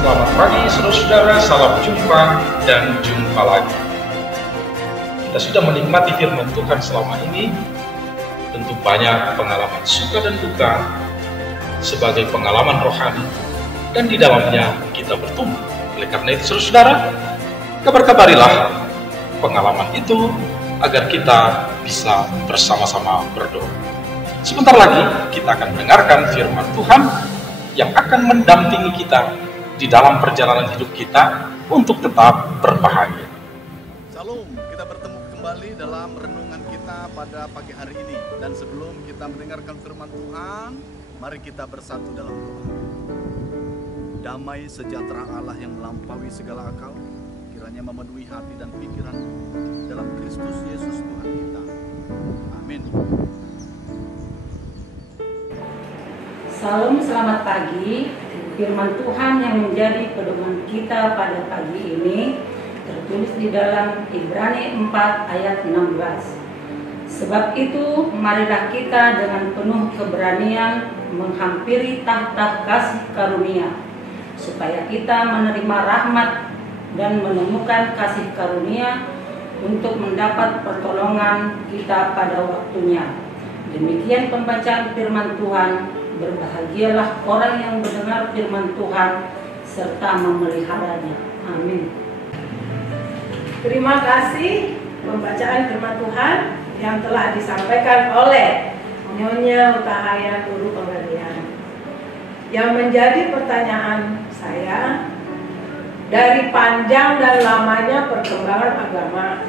Selamat pagi saudara-saudara, salam jumpa dan jumpa lagi. Kita sudah menikmati firman Tuhan selama ini, tentu banyak pengalaman suka dan duka sebagai pengalaman rohani, dan di dalamnya kita bertumbuh. Oleh karena itu saudara-saudara, kabar-kabarilah pengalaman itu agar kita bisa bersama-sama berdoa. Sebentar lagi kita akan mendengarkan firman Tuhan yang akan mendampingi kita di dalam perjalanan hidup kita untuk tetap berbahagia. Shalom, kita bertemu kembali dalam renungan kita pada pagi hari ini. Dan sebelum kita mendengarkan firman Tuhan, mari kita bersatu dalam doa. Damai sejahtera Allah yang melampaui segala akal, kiranya memenuhi hati dan pikiran dalam Kristus Yesus Tuhan kita. Amin. Salam, selamat pagi. Firman Tuhan yang menjadi pedoman kita pada pagi ini tertulis di dalam Ibrani 4 ayat 16. Sebab itu marilah kita dengan penuh keberanian menghampiri tahta kasih karunia, supaya kita menerima rahmat dan menemukan kasih karunia untuk mendapat pertolongan kita pada waktunya. Demikian pembacaan firman Tuhan. Berbahagialah orang yang mendengar firman Tuhan serta memeliharanya. Amin. Terima kasih pembacaan firman Tuhan yang telah disampaikan oleh Nyonya Utahaya Guru Penggalian. Yang menjadi pertanyaan saya, dari panjang dan lamanya perkembangan agama,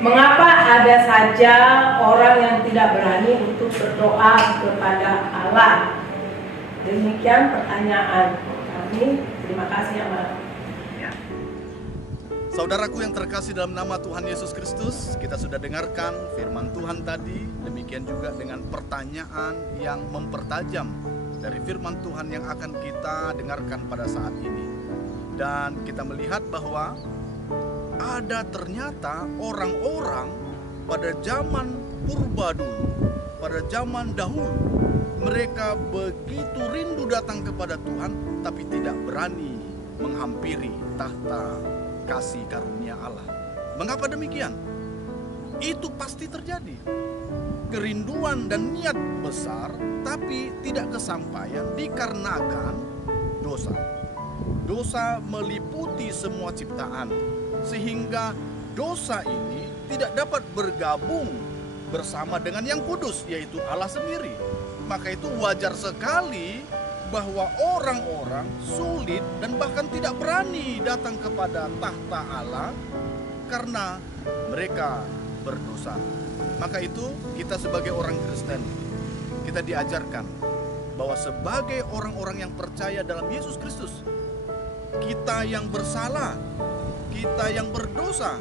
mengapa ada saja orang yang tidak berani untuk berdoa kepada Allah? Demikian pertanyaan kami. Terima kasih yang maha. Saudaraku yang terkasih dalam nama Tuhan Yesus Kristus, kita sudah dengarkan firman Tuhan tadi, demikian juga dengan pertanyaan yang mempertajam dari firman Tuhan yang akan kita dengarkan pada saat ini. Dan kita melihat bahwa ada ternyata orang-orang pada zaman purba dulu, pada zaman dahulu, mereka begitu rindu datang kepada Tuhan, tapi tidak berani menghampiri tahta kasih karunia Allah. Mengapa demikian? Itu pasti terjadi. Kerinduan dan niat besar, tapi tidak kesampaian dikarenakan dosa. Dosa meliputi semua ciptaan, sehingga dosa ini tidak dapat bergabung bersama dengan yang kudus, yaitu Allah sendiri. Maka itu wajar sekali bahwa orang-orang sulit dan bahkan tidak berani datang kepada tahta Allah karena mereka berdosa. Maka itu kita sebagai orang Kristen, kita diajarkan bahwa sebagai orang-orang yang percaya dalam Yesus Kristus, kita yang bersalah, kita yang berdosa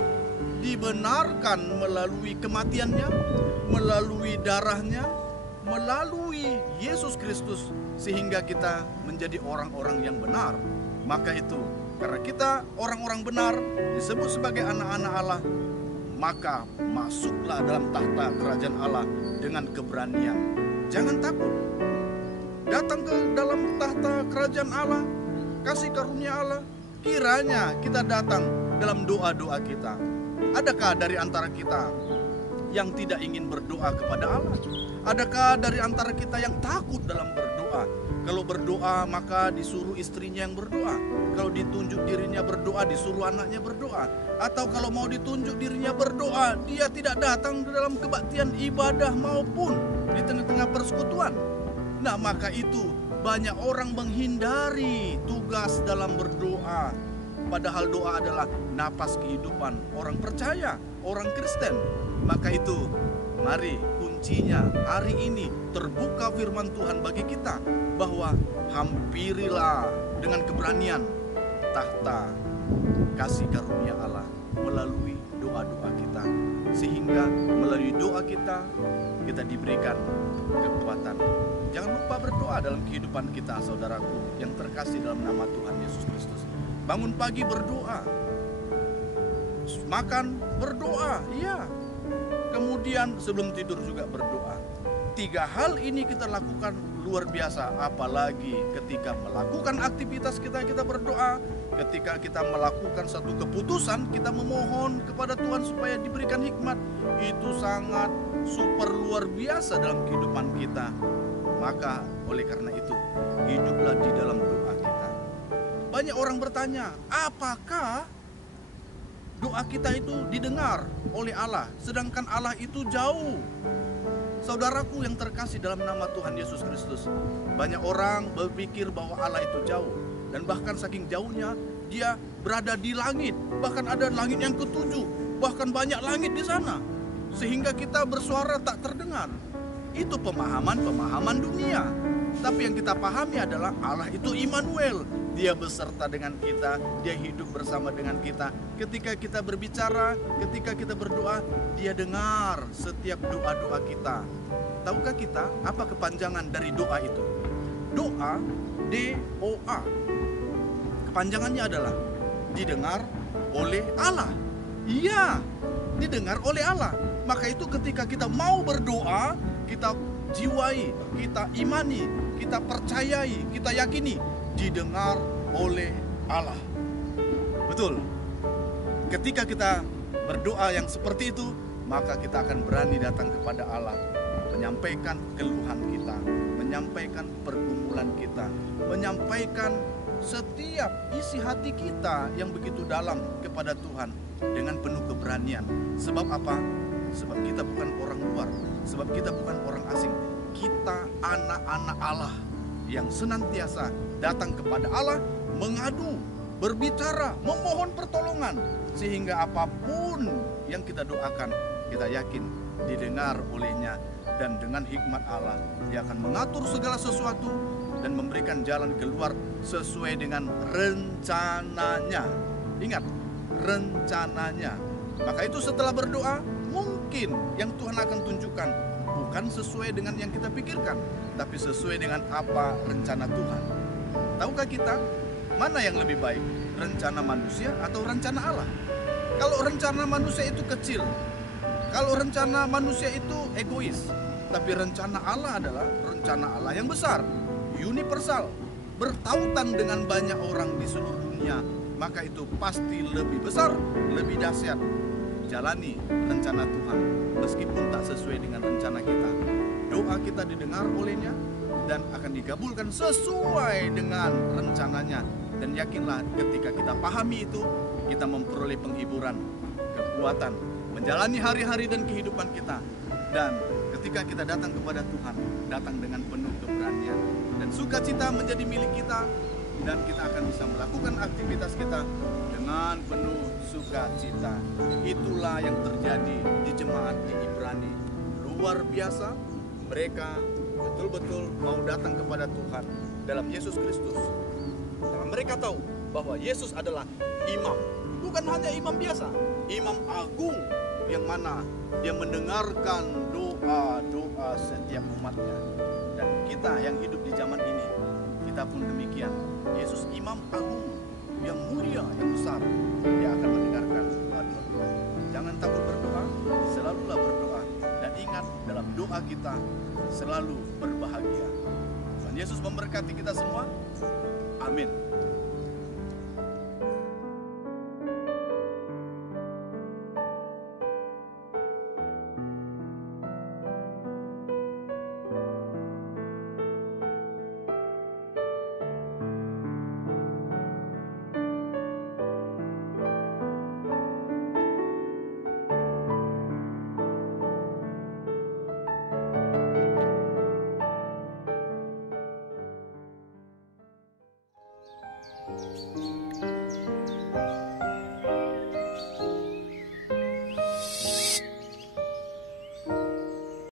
dibenarkan melalui kematiannya, melalui darahnya, melalui Yesus Kristus, sehingga kita menjadi orang-orang yang benar. Maka itu, karena kita orang-orang benar, disebut sebagai anak-anak Allah, maka masuklah dalam tahta kerajaan Allah dengan keberanian. Jangan takut. Datang ke dalam tahta kerajaan Allah, kasih karunia Allah. Kiranya kita datang dalam doa-doa kita. Adakah dari antara kita yang tidak ingin berdoa kepada Allah? Adakah dari antara kita yang takut dalam berdoa? Kalau berdoa maka disuruh istrinya yang berdoa. Kalau ditunjuk dirinya berdoa, disuruh anaknya berdoa. Atau kalau mau ditunjuk dirinya berdoa, dia tidak datang dalam kebaktian ibadah maupun di tengah-tengah persekutuan. Nah, maka itu banyak orang menghindari tugas dalam berdoa. Padahal doa adalah napas kehidupan orang percaya, orang Kristen. Maka itu, mari kuncinya hari ini terbuka firman Tuhan bagi kita bahwa hampirilah dengan keberanian tahta kasih karunia Allah melalui doa-doa kita, sehingga melalui doa kita diberikan kekuatan. Jangan lupa berdoa dalam kehidupan kita, saudaraku yang terkasih dalam nama Tuhan Yesus Kristus. Bangun pagi berdoa, makan berdoa, iya. Kemudian sebelum tidur juga berdoa. 3 hal ini kita lakukan luar biasa. Apalagi ketika melakukan aktivitas kita berdoa, ketika kita melakukan satu keputusan, kita memohon kepada Tuhan supaya diberikan hikmat. Itu sangat super luar biasa dalam kehidupan kita. Maka oleh karena itu, hiduplah di dalam doa kita. Banyak orang bertanya, apakah doa kita itu didengar oleh Allah, sedangkan Allah itu jauh? Saudaraku yang terkasih dalam nama Tuhan Yesus Kristus, banyak orang berpikir bahwa Allah itu jauh, dan bahkan saking jauhnya dia berada di langit, bahkan ada langit yang ketujuh, bahkan banyak langit di sana, sehingga kita bersuara tak terdengar. Itu pemahaman dunia. Tapi yang kita pahami adalah Allah itu Immanuel. Dia beserta dengan kita, dia hidup bersama dengan kita. Ketika kita berbicara, ketika kita berdoa, dia dengar setiap doa-doa kita. Tahukah kita apa kepanjangan dari doa itu? Doa, D-O-A. Kepanjangannya adalah didengar oleh Allah. Iya, didengar oleh Allah. Maka itu ketika kita mau berdoa, kita jiwai, kita imani, kita percayai, kita yakini didengar oleh Allah. Betul. Ketika kita berdoa yang seperti itu, maka kita akan berani datang kepada Allah, menyampaikan keluhan kita, menyampaikan pergumulan kita, menyampaikan setiap isi hati kita yang begitu dalam kepada Tuhan dengan penuh keberanian. Sebab apa? Sebab kita bukan orang luar, sebab kita bukan orang asing. Kita anak-anak Allah yang senantiasa datang kepada Allah, mengadu, berbicara, memohon pertolongan, sehingga apapun yang kita doakan, kita yakin didengar olehnya. Dan dengan hikmat Allah, dia akan mengatur segala sesuatu dan memberikan jalan keluar sesuai dengan rencananya. Ingat, rencananya. Maka itu setelah berdoa, mungkin yang Tuhan akan tunjukkan bukan sesuai dengan yang kita pikirkan, tapi sesuai dengan apa rencana Tuhan. Tahukah kita mana yang lebih baik, rencana manusia atau rencana Allah? Kalau rencana manusia itu kecil, kalau rencana manusia itu egois, tapi rencana Allah adalah rencana Allah yang besar, universal, bertautan dengan banyak orang di seluruh dunia. Maka itu pasti lebih besar, lebih dahsyat. Jalani rencana Tuhan meskipun tak sesuai dengan rencana kita. Doa kita didengar olehnya dan akan dikabulkan sesuai dengan rencananya. Dan yakinlah ketika kita pahami itu, kita memperoleh penghiburan, kekuatan, menjalani hari-hari dan kehidupan kita. Dan ketika kita datang kepada Tuhan, datang dengan penuh keberanian dan sukacita menjadi milik kita. Dan kita akan bisa melakukan aktivitas kita dengan penuh sukacita. Itulah yang terjadi di jemaat di Ibrani. Luar biasa, mereka betul-betul mau datang kepada Tuhan dalam Yesus Kristus. Karena mereka tahu bahwa Yesus adalah imam. Bukan hanya imam biasa, imam agung yang mana dia mendengarkan doa-doa setiap umatnya. Dan kita yang hidup di zaman ini, kita pun demikian. Yesus imam agung yang mulia, yang besar. Dia akan mendengarkan doa-doa kita. Jangan takut berdoa, selalulah berdoa. Dan ingat, dalam doa kita selalu berbahagia. Tuhan Yesus memberkati kita semua. Amin.